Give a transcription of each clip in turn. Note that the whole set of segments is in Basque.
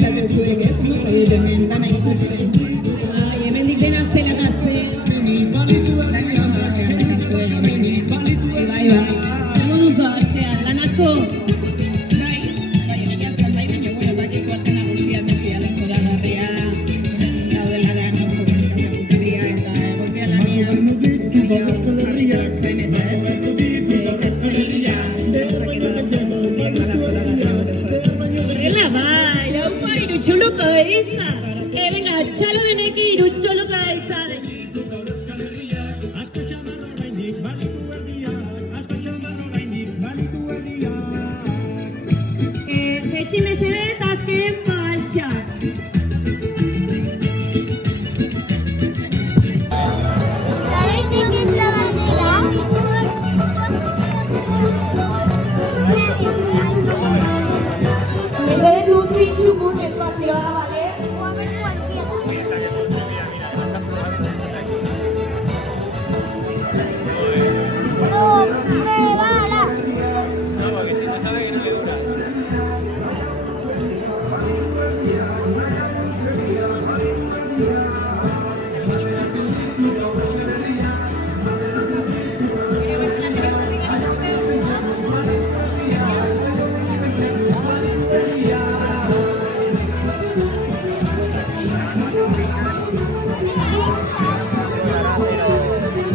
zaten zuek, ez? Ondo zaudete hemen, dana ikusten. Hemendik dena zelatatzen. Bai. Zer moduz da, artean, lan asko? Bai, egia esan bai, baina, bueno, bakiko azten nagusian nekiala zoragarria, daudela da, komunikazio guztia, eta egokia lania, argitaratzen, eta ez, estelia, Horrela bai, haupa irutxoluko eitza. Venga, txalo deneki irutxoluko eitza. Jetxi mesedez azken baltxak. ¿Sabéis de qué es la bandera? Mesedez Ludwig txukun espazioa, bale? O a ver cualquiera. No, me bala.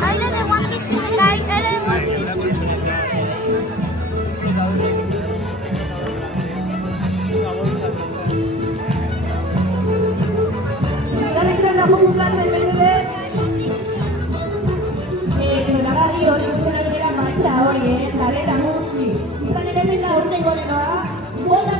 Hay la de One Piece que me cae, hay la de One Dale txanda jokukatzen mesedez. Zoragarri hori guztien dira martxa hori, sareta guzti. Izan ere hemen da urtengo leloa, kuota